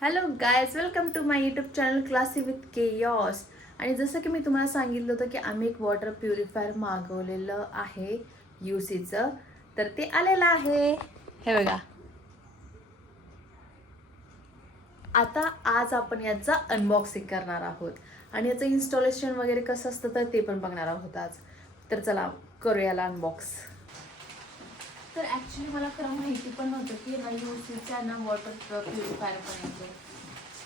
Hello guys, welcome to my YouTube channel classy with chaos. आणि जसं की मी तुम्हाला सांगितलं होतं की आम्ही एक वॉटर प्युरिफायर मागवलेलं आहे यूसीचं. तर ते आलेलं आहे, हे बघा. आता आज आपण याचं अनबॉक्सिंग करणार आहोत आणि याचं इन्स्टॉलेशन वगैरे कसं असतं तर ते पण बघणार आहोत आज. तर चला करूया याला अनबॉक्स. तर ॲक्च्युली मला खरं माहिती पण नव्हतं की ना यूसीचा ना वॉटर प्युरिफायर पण येतो.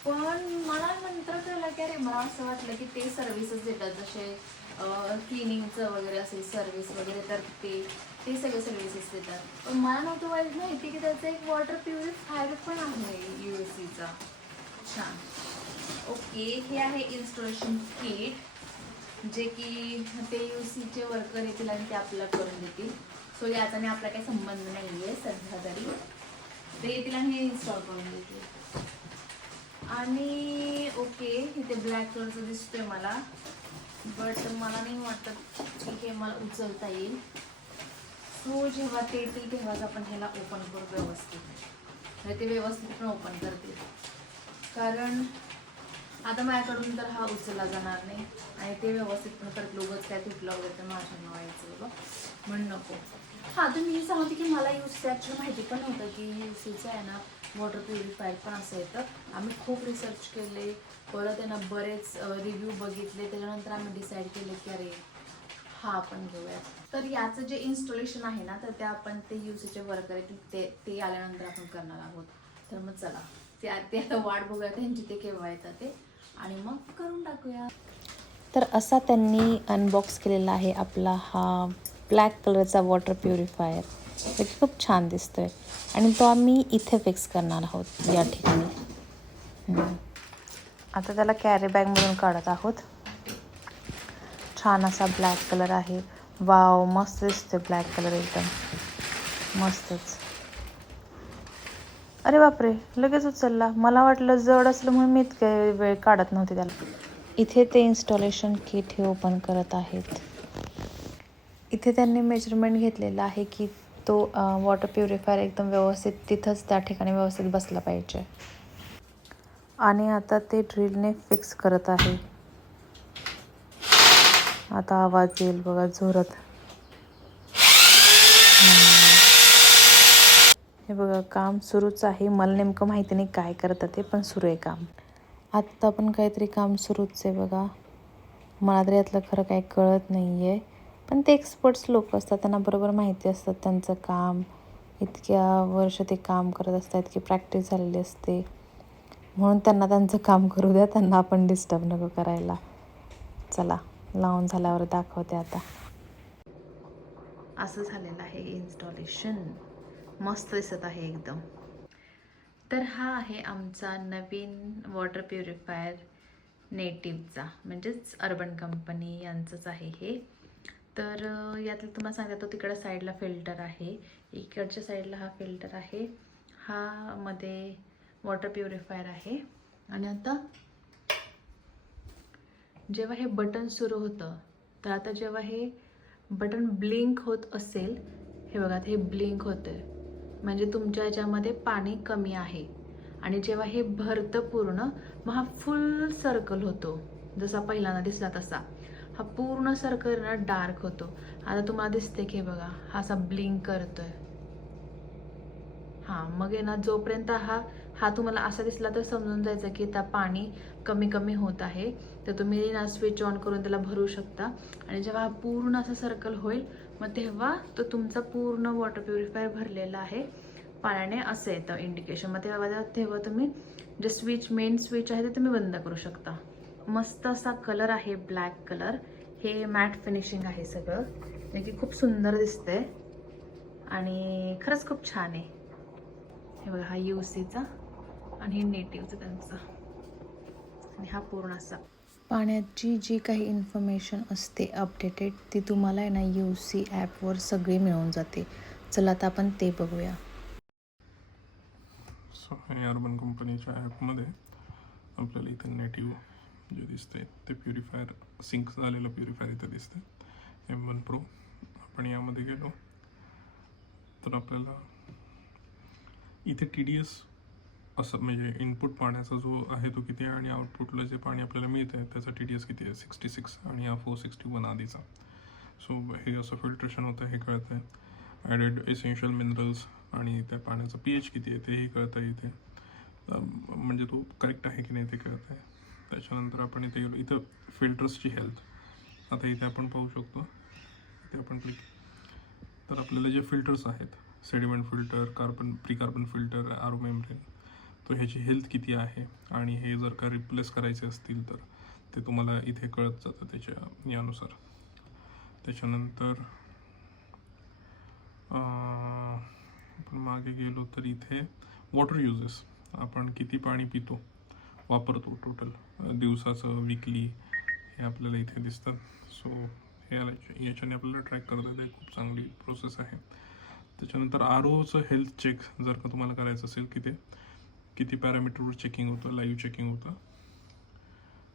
पण मला नंतर कळलं की अरे मला असं वाटलं की ते सर्व्हिसेस देतात, जसे क्लिनिंगचं वगैरे असेल सर्व्हिस वगैरे, तर ते सगळे सर्व्हिसेस देतात. पण मला नव्हतं माहिती की त्याचं एक वॉटर प्युरिफायर पण आहे यूएससीचा. छान. ओके, हे आहे इन्स्टॉलेशन किट, जे की ते यूसीचे वर्कर येतील आणि ते आपल्याला करून देतील. सो याचा आणि आपला काही संबंध नाही आहे सध्या तरी. ते येतील आणि हे इन्स्टॉल करून देतील. आणि ओके, इथे ब्लॅक कलरचं दिसतोय मला, बट मला नाही वाटत की हे मला उचलता येईल. सो जेव्हा ते येतील तेव्हाच आपण ह्याला ओपन करू व्यवस्थित. ते व्यवस्थित पण ओपन करतील, कारण आता माझ्याकडून तर हा उचलला जाणार नाही आणि ते व्यवस्थित पण करतील. उगाच काय तुटलं वगैरे तर माझ्या व्हायचं बाबा, म्हणून नको. हां, तर मी सांगते की मला यूसीचं ॲक्च्युली माहिती पण नव्हतं की यूसीचं आहे ना वॉटर प्युरिफायर पण असं येतं. आम्ही खूप रिसर्च केले, परत आहे ना बरेच रिव्ह्यू बघितले, त्याच्यानंतर आम्ही डिसाईड केले की अरे हा आपण घेऊया. तर याचं जे इन्स्टॉलेशन आहे ना, तर ते आपण ते यूसीचे वर्कर आहेत ते आल्यानंतर आपण करणार आहोत. तर मग चला ते आता वाट बघूया त्यांची, ते केव्हा येतात ते, आणि मग करून टाकूया. तर असा त्यांनी अनबॉक्स केलेला आहे आपला हा ब्लॅक कलरचा वॉटर प्युरिफायर. ते खूप छान दिसतोय आणि तो आम्ही इथे फिक्स करणार आहोत या ठिकाणी. आता त्याला कॅरी बॅगमधून काढत आहोत. छान असा ब्लॅक कलर आहे. वाव, मस्त दिसतोय ब्लॅक कलर, एकदम मस्तच. अरे बापरे, लगेच उचलला. मला वाटलं जड असलं म्हणून मी इतके वेळ काढत नव्हते त्याला. इथे ते इन्स्टॉलेशन किट हे ओपन करत आहेत. इथे त्यांनी मेजरमेंट घेतलेलं आहे की तो वॉटर प्युरिफायर एकदम व्यवस्थित तिथंच त्या ठिकाणी व्यवस्थित बसला पाहिजे. आणि आता ते ड्रिलने फिक्स करत आहे. आता आवाज येईल बघा जोरात. हे बघा, काम सुरूच आहे. मला नेमकं माहिती नाही काय करतात ते, पण सुरू आहे काम. आत्ता पण काहीतरी काम सुरूच आहे बघा. मला तर यातलं खरं काही कळत नाही आहे, पण ते एक्सपर्ट्स लोक असतात, त्यांना बरोबर माहिती असतात त्यांचं काम. इतक्या वर्ष ते काम करत असतात, इतकी प्रॅक्टिस झालेली असते, म्हणून त्यांना त्यांचं काम करू द्या, त्यांना आपण डिस्टर्ब नको करायला. चला, लावून झाल्यावर दाखवते आता. असं झालेलं आहे इन्स्टॉलेशन. मस्त दिसत आहे एकदम. तर हा आहे आमचा नवीन वॉटर प्युरिफायर नेटिव्हचा, म्हणजेच अर्बन कंपनी यांचंच आहे हे. तर यातलं तुम्हाला सांगते, तो तिकडे साईडला फिल्टर आहे, इकडच्या साईडला हा फिल्टर आहे, हा मध्ये वॉटर प्युरिफायर आहे. आणि आता जेव्हा हे बटन सुरू होतं, तर आता जेव्हा हे बटन ब्लिंक होत असेल, हे बघा हे ब्लिंक होतंय, म्हणजे तुमच्या ह्याच्यामध्ये पाणी कमी आहे. आणि जेव्हा हे भरतं पूर्ण, मग हा फुल सर्कल होतो, जसा पहिल्यांदा दिसला तसा. हा पूर्ण सर्कल ना डार्क होतो. आता तुम्हाला दिसते की बघा, हा असा ब्लिंक करतोय. हां, मग आहे ना, जोपर्यंत हा तुम्हाला असा दिसला तर समजून जायचं की आता पाणी कमी कमी होत आहे. तर तुम्ही ना स्विच ऑन करून त्याला भरू शकता. आणि जेव्हा पूर्ण असं सर्कल होईल, मग तेव्हा तो तुमचा पूर्ण वॉटर प्युरिफायर भरलेला आहे पाण्याने, असं येतं इंडिकेशन. मग तेव्हा तुम्ही जे मेन स्विच आहे ते तुम्ही बंद करू शकता. मस्त असा कलर आहे, ब्लॅक कलर. हे मॅट फिनिशिंग आहे सगळं, जे की खूप सुंदर दिसतंय आणि खरंच खूप छान आहे. हे बघा, हा यूसीचा आणि हे नेटिव्हचं त्यांचं. आणि हा पूर्ण असा पाण्याची जी काही इन्फॉर्मेशन असते अपडेटेड, ती तुम्हाला आहे ना यूसी ॲपवर सगळी मिळून जाते. चला आता आपण ते बघूया. सो अर्बन कंपनीच्या ॲपमध्ये आपल्याला इथं नेटिव्ह जे दिसते ते प्युरिफायर, सिंक झालेलं प्युरिफायर इथं दिसतं, M1 Pro. आपण यामध्ये गेलो तर आपल्याला इथे TDS असं म्हणजे इनपुट पाण्याचा जो आहे तो किती आहे आणि आउटपुटला जे पाणी आपल्याला मिळतं आहे त्याचा TDS किती आहे 66 आणि हा 461 आधीचा. सो हे असं फिल्ट्रेशन होतं हे कळतं आहे. ॲडेड एसेन्शियल मिनरल्स आणि त्या पाण्याचा pH किती आहे तेही कळतं आहे इथे. म्हणजे तो करेक्ट आहे की नाही ते कळतं आहे. त्याच्यानंतर आपण इथे गेलो, इथं फिल्टर्सची हेल्थ. आता इथे आपण पाहू शकतो, इथे आपण क्लिक तर आपल्याला जे फिल्टर्स आहेत sediment filter, pre carbon filter, RO membrane, तो ह्याची हेल्थ किती आहे आणि हे जर का रिप्लेस करायचे असतील तर ते तुम्हाला इथे कळत जातं त्याच्या यानुसार. त्याच्यानंतर आपण मागे गेलो तर इथे वॉटर युजेस, आपण किती पाणी पितो वापरतो टोटल दिवसाचं वीकली हे आपल्याला इथे दिसतं. सो हे याच्याने आपल्याला ट्रॅक करता येते, खूप चांगली प्रोसेस आहे. त्याच्यानंतर ROचं हेल्थ चेक जर का तुम्हाला करायचं असेल की ते किती पॅरामीटरवर चेकिंग होतं, लाईव्ह चेकिंग होतं.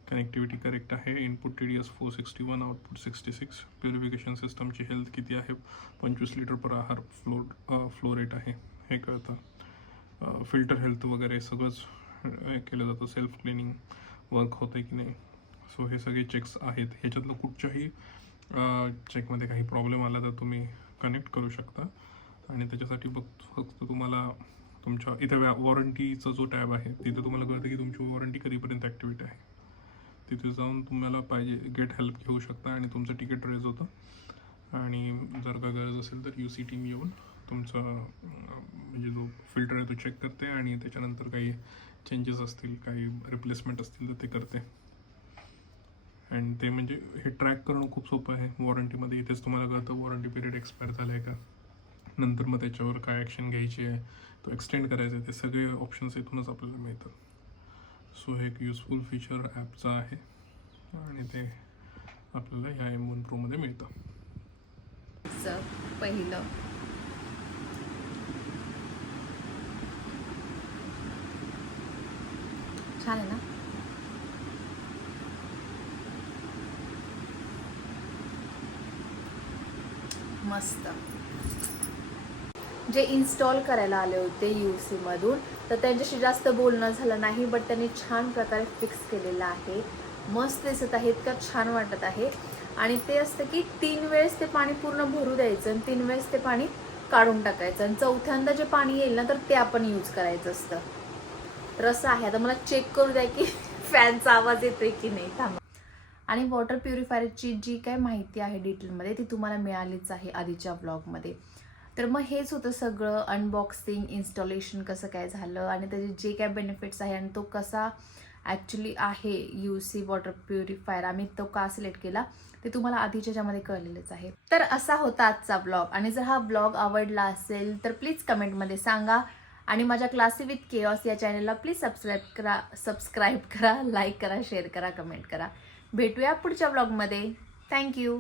कनेक्टिव्हिटी करेक्ट आहे, इनपुट TDS 461, आउटपुट 66. प्युरिफिकेशन सिस्टमची हेल्थ किती आहे 25 litre per hour flow rate आहे हे कळतं. फिल्टर हेल्थ वगैरे सगळंच केलं जातं, सेल्फ क्लिनिंग वर्क होतं की नाही. सो हे सगळे चेक्स आहेत. ह्याच्यातलं कुठच्याही चेकमध्ये काही प्रॉब्लेम आला तर तुम्ही कनेक्ट करू शकता आणि त्याच्यासाठी फक्त तुम्हाला तुमच्या इथे वॉरंटीचा जो टॅब आहे तिथे तुम्हाला कळतं की तुमची वॉरंटी कधीपर्यंत ॲक्टिवेट आहे. तिथे जाऊन तुम्हाला पाहिजे गेट हेल्प घेऊ शकता आणि तुमचं तिकीट रेज होतं आणि जर का गरज असेल तर UC टीम येऊन तुमचं म्हणजे जो फिल्टर आहे तो चेक करते आणि त्याच्यानंतर काही चेंजेस असतील, काही रिप्लेसमेंट असतील तर ते करते. अँड ते म्हणजे हे ट्रॅक करणं खूप सोपं आहे वॉरंटीमध्ये. इथेच तुम्हाला कळतं वॉरंटी पिरियड एक्सपायर झाला आहे का, नंतर मग त्याच्यावर काय ॲक्शन घ्यायची आहे, तो एक्सटेंड करायचा आहे, ते सगळे ऑप्शन्स इथूनच आपल्याला मिळतात. सो हे एक युजफुल फीचर ॲपचं आहे आणि ते आपल्याला ह्या M1 Proमध्ये मिळतं. पहिलं छान आहे ना. मस्त. जे इन्स्टॉल करायला आले होते UC मधून तर त्यांच्याशी जास्त बोलणं झालं नाही, बट त्यांनी छान प्रकारे फिक्स केलेलं आहे. मस्त दिसत आहे, इतकं छान वाटत आहे. आणि ते असतं की 3 वेळेस ते पाणी पूर्ण भरू द्यायचं आणि 3 वेळेस ते पाणी काढून टाकायचं आणि चौथ्यांदा जे पाणी येईल ना तर ते आपण यूज करायचं असतं. तर असं आहे. आता मला चेक करू द्या की फॅनचा आवाज येतोय की नाही, थांबा. आणि वॉटर प्युरिफायरची जी काय माहिती आहे डिटेलमध्ये ती तुम्हाला मिळालीच आहे आधीच्या ब्लॉगमध्ये. तर मग हेच होतं सगळं अनबॉक्सिंग, इन्स्टॉलेशन कसं काय झालं आणि त्याचे जे काय बेनिफिट्स आहे आणि तो कसा ॲक्च्युली आहे UC वॉटर प्युरिफायर, आम्ही तो का सिलेक्ट केला ते तुम्हाला आधीच्या ज्यामध्ये कळलेलंच आहे. तर असा होता आजचा ब्लॉग. आणि जर हा ब्लॉग आवडला असेल तर प्लीज कमेंटमध्ये सांगा आणि माझ्या क्लासी विथ केऑस या चॅनलला प्लीज सबस्क्राईब करा, लाईक करा, शेअर करा, कमेंट करा. भेटूया पुढच्या ब्लॉगमध्ये. थँक्यू.